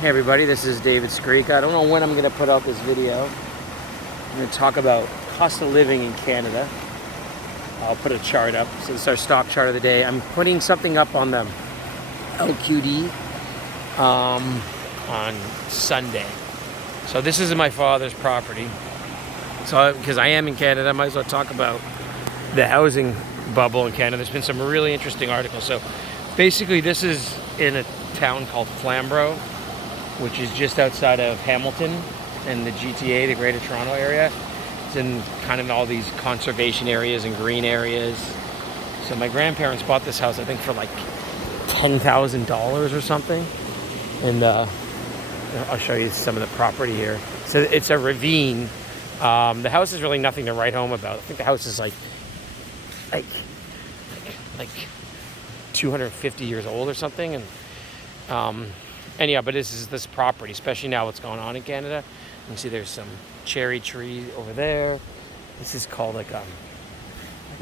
Hey everybody, this is David Skreek. I don't know when I'm going to put out this video. I'm going to talk about cost of living in Canada. I'll put a chart up. So this is our stock chart of the day. I'm putting something up on the LQD on Sunday. So this is my father's property. So because I am in Canada, I might as well talk about the housing bubble in Canada. There's been some really interesting articles. So basically this is in a town called Flamborough, which is just outside of Hamilton and the GTA, the Greater Toronto area. It's in kind of all these conservation areas and green areas. So my grandparents bought this house, I think, for like $10,000 or something. And I'll show you some of the property here. So it's a ravine. The house is really nothing to write home about. I think the house is like 250 years old or something. And yeah, but this is this property, especially now what's going on in Canada. You can see there's some cherry tree over there. This is called like a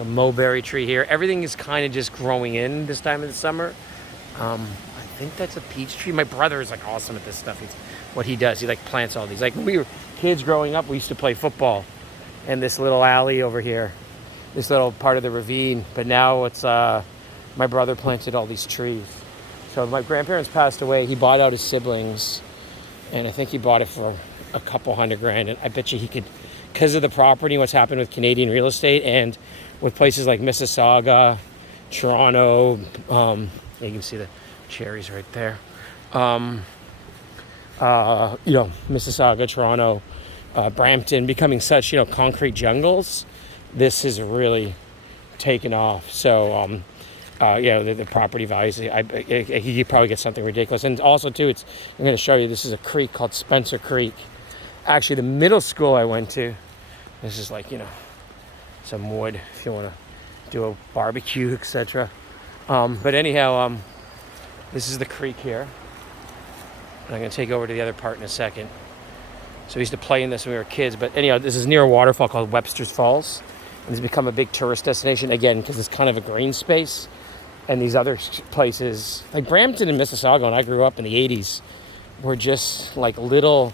mulberry tree here. Everything is kind of just growing in this time of the summer. I think that's a peach tree. My brother is like awesome at this stuff. What he does, he like plants all these. Like when we were kids growing up, we used to play football in this little alley over here, this little part of the ravine. But now it's my brother planted all these trees. So my grandparents passed away. He bought out his siblings, and I think he bought it for a couple $100,000. And I bet you he could, because of the property, what's happened with Canadian real estate, and with places like Mississauga, Toronto. You can see the cherries right there. Mississauga, Toronto, Brampton, becoming such concrete jungles. This has really taken off. So. The property values, he probably gets something ridiculous. And also, too, I'm going to show you, this is a creek called Spencer Creek. Actually, the middle school I went to, this is like, some wood if you want to do a barbecue, etc. But anyhow, this is the creek here. And I'm going to take over to the other part in a second. So we used to play in this when we were kids. But anyhow, this is near a waterfall called Webster's Falls. And it's become a big tourist destination, again, because it's kind of a green space. And these other places, like Brampton and Mississauga, when I grew up in the 80s, were just like little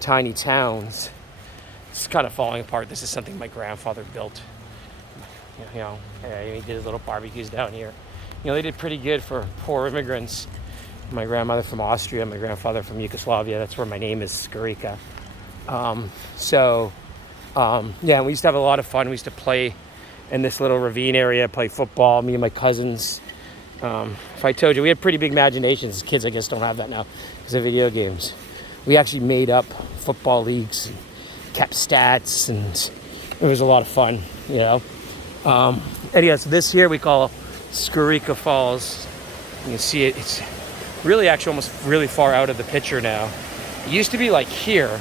tiny towns. It's kind of falling apart. This is something my grandfather built. He did his little barbecues down here. They did pretty good for poor immigrants. My grandmother from Austria, my grandfather from Yugoslavia. That's where my name is, Skarika. And we used to have a lot of fun. We used to play in this little ravine area, play football, me and my cousins. If I told you, we had pretty big imaginations. Kids, I guess, don't have that now because of video games. We actually made up football leagues, and kept stats, and it was a lot of fun, Anyhow, so this here we call Skarika Falls. You can see it. It's really actually almost really far out of the picture now. It used to be like here,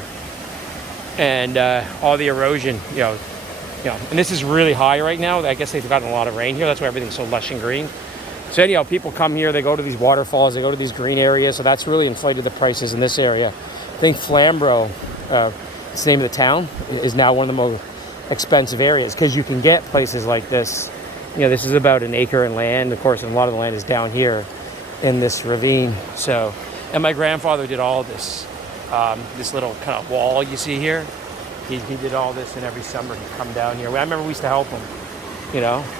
and all the erosion, and this is really high right now. I guess they've gotten a lot of rain here. That's why everything's so lush and green. So anyhow, people come here, they go to these waterfalls, they go to these green areas. So that's really inflated the prices in this area. I think Flamborough, it's the name of the town, is now one of the most expensive areas because you can get places like this. This is about an acre in land. Of course, and a lot of the land is down here in this ravine. So, and my grandfather did all this. This little kind of wall you see here. He did all this, and every summer he'd come down here. I remember we used to help him,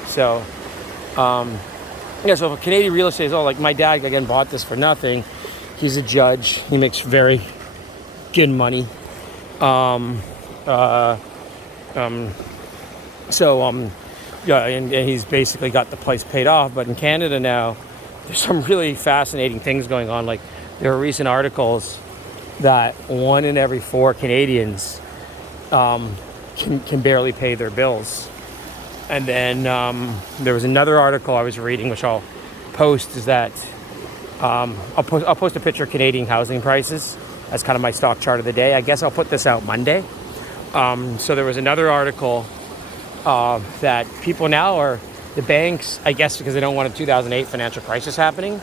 So, so Canadian real estate is all like my dad, again, bought this for nothing. He's a judge. He makes very good money. And he's basically got the place paid off. But in Canada now, there's some really fascinating things going on. Like there are recent articles that 1 in every 4 Canadians can barely pay their bills. And then there was another article I was reading, which I'll post, is that I'll post a picture of Canadian housing prices. That's kind of my stock chart of the day. I guess I'll put this out Monday. So there was another article that people now are, the banks, I guess because they don't want a 2008 financial crisis happening,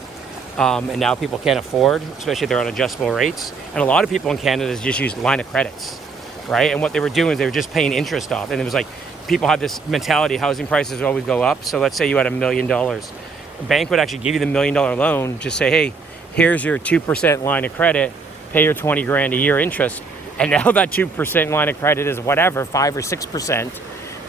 and now people can't afford, especially if they're on adjustable rates. And a lot of people in Canada just use line of credits, right? And what they were doing is they were just paying interest off. And it was like, people had this mentality, housing prices always go up. So let's say you had $1 million. A bank would actually give you the $1 million loan, just say, hey, here's your 2% line of credit. pay your 20 grand a year interest. And now that 2% line of credit is whatever, 5 or 6%,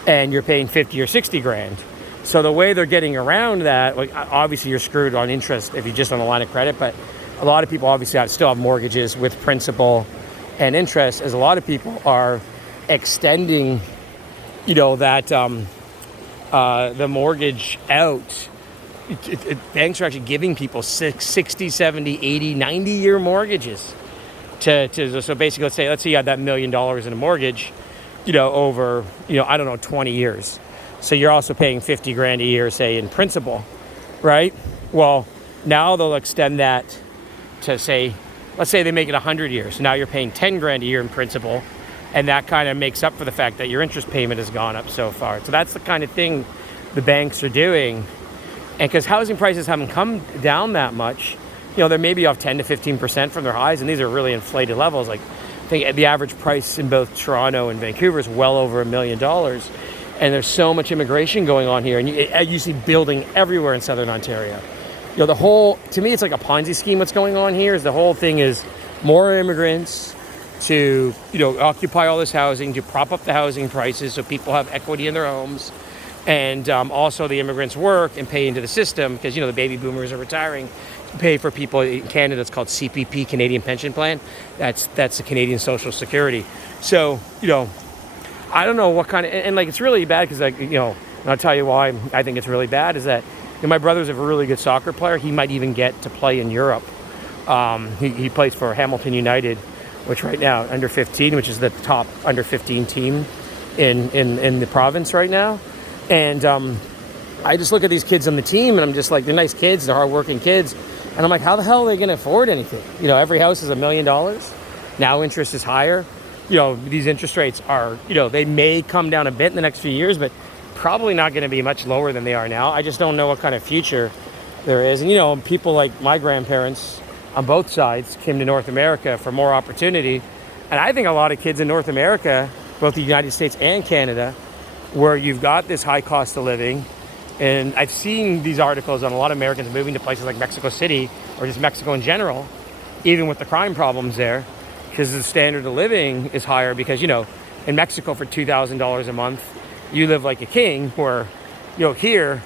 and you're paying 50 or 60 grand. So the way they're getting around that, like obviously you're screwed on interest if you're just on a line of credit, but a lot of people obviously still have mortgages with principal and interest, as a lot of people are extending, that the mortgage out. Banks are actually giving people 60, 70, 80, 90-year mortgages so basically, let's say you had that $1 million in a mortgage, over, 20 years. So you're also paying 50 grand a year, say, in principal, right? Well, now they'll extend that to say, let's say they make it 100 years. Now you're paying 10 grand a year in principal, and that kind of makes up for the fact that your interest payment has gone up so far. So that's the kind of thing the banks are doing. And because housing prices haven't come down that much, they're maybe off 10 to 15% from their highs, and these are really inflated levels. Like, I think the average price in both Toronto and Vancouver is well over $1 million. And there's so much immigration going on here, and you see building everywhere in Southern Ontario. To me, it's like a Ponzi scheme. What's going on here is the whole thing is more immigrants to, occupy all this housing, to prop up the housing prices so people have equity in their homes. And also the immigrants work and pay into the system because, the baby boomers are retiring. Pay for people in Canada. It's called CPP, Canadian Pension Plan. That's the Canadian Social Security. So, I don't know what kind of, and like, it's really bad because, like, and I'll tell you why I think it's really bad is that my brother's a really good soccer player. He might even get to play in Europe. He plays for Hamilton United, which right now, under 15, which is the top under 15 team in the province right now. And I just look at these kids on the team and I'm just like, they're nice kids, they're hardworking kids. And I'm like, how the hell are they going to afford anything? Every house is $1 million. Now interest is higher. These interest rates are, they may come down a bit in the next few years, but probably not going to be much lower than they are now. I just don't know what kind of future there is. And, people like my grandparents on both sides came to North America for more opportunity. And I think a lot of kids in North America, both the United States and Canada, where you've got this high cost of living. And I've seen these articles on a lot of Americans moving to places like Mexico City or just Mexico in general, even with the crime problems there, because the standard of living is higher because, in Mexico for $2,000 a month, you live like a king, where, here,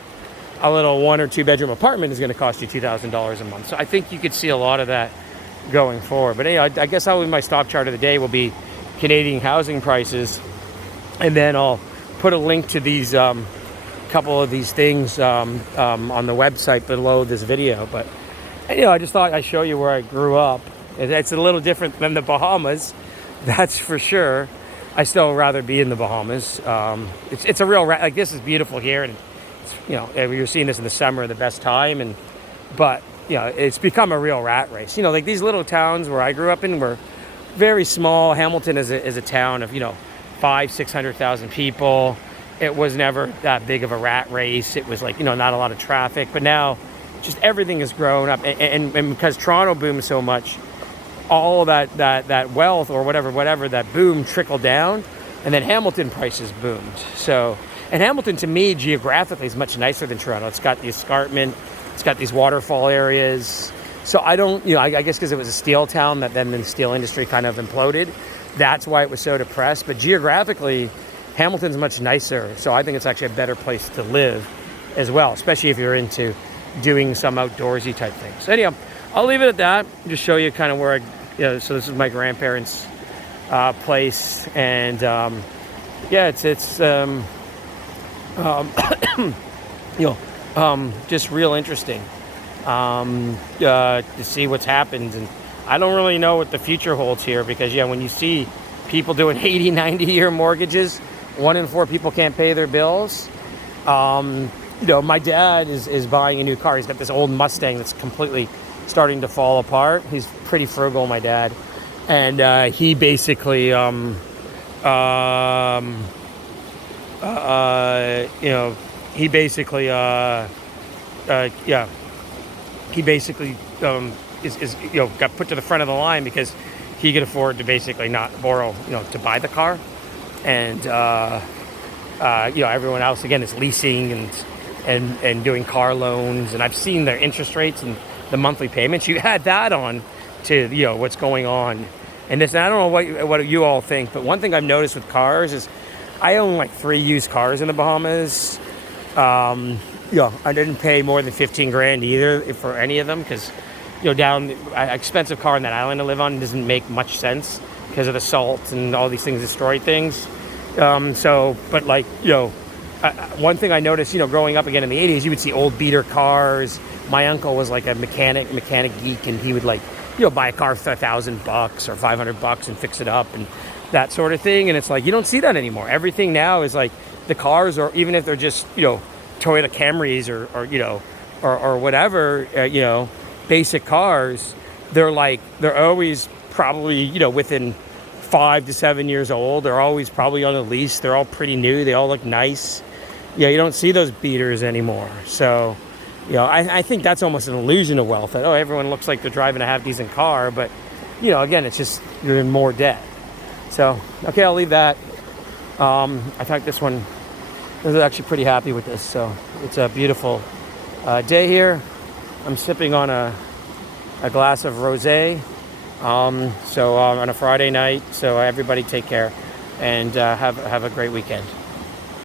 a little 1 or 2 bedroom apartment is going to cost you $2,000 a month. So I think you could see a lot of that going forward. But anyway, I guess my stock chart of the day will be Canadian housing prices. And then I'll put a link to these couple of these things on the website below this video. But I just thought I'd show you where I grew up. It's a little different than the Bahamas, that's for sure. I still rather be in the Bahamas. It's a real like, this is beautiful here, and you're seeing this in the summer, the best time. But it's become a real rat race. Like these little towns where I grew up in were very small. Hamilton is a town of 500,000-600,000 people. It was never that big of a rat race. It was like, not a lot of traffic. But now just everything has grown up. And because Toronto boomed so much, all of that wealth or whatever, that boom trickled down. And then Hamilton prices boomed. So, and Hamilton to me geographically is much nicer than Toronto. It's got the escarpment. It's got these waterfall areas. So I don't, I guess because it was a steel town that then the steel industry kind of imploded. That's why it was so depressed. But geographically, Hamilton's much nicer, so I think it's actually a better place to live as well, especially if you're into doing some outdoorsy type things. So anyhow, I'll leave it at that. Just show you kind of where so this is my grandparents' place, and it's just real interesting to see what's happened. And I don't really know what the future holds here because when you see people doing 80, 90-year mortgages, 1 in 4 people can't pay their bills. My dad is buying a new car. He's got this old Mustang that's completely starting to fall apart. He's pretty frugal, my dad. And he basically, is got put to the front of the line because he could afford to basically not borrow, to buy the car. And, everyone else, again, is leasing and doing car loans. And I've seen their interest rates and the monthly payments. You add that on, to, what's going on. And this, and I don't know what you all think, but one thing I've noticed with cars is I own like 3 used cars in the Bahamas. I didn't pay more than 15 grand either for any of them because, down an expensive car on that island to live on doesn't make much sense because of the salt and all these things destroy things. But like, one thing I noticed, growing up again in the 80s, you would see old beater cars. My uncle was like a mechanic geek, and he would like, buy a car for $1,000 or $500 and fix it up and that sort of thing. And it's like, you don't see that anymore. Everything now is like the cars, or even if they're just, Toyota Camrys or whatever, basic cars, they're always probably, within 5 to 7 years old. They're always probably on a lease. They're all pretty new. They all look nice. You don't see those beaters anymore. So, I think that's almost an illusion of wealth. That, everyone looks like they're driving a half-decent car. But, again, it's just you're in more debt. So, okay, I'll leave that. I think this one, I was actually pretty happy with this. So, it's a beautiful day here. I'm sipping on a glass of rosé. On a Friday night. So everybody take care and have a great weekend.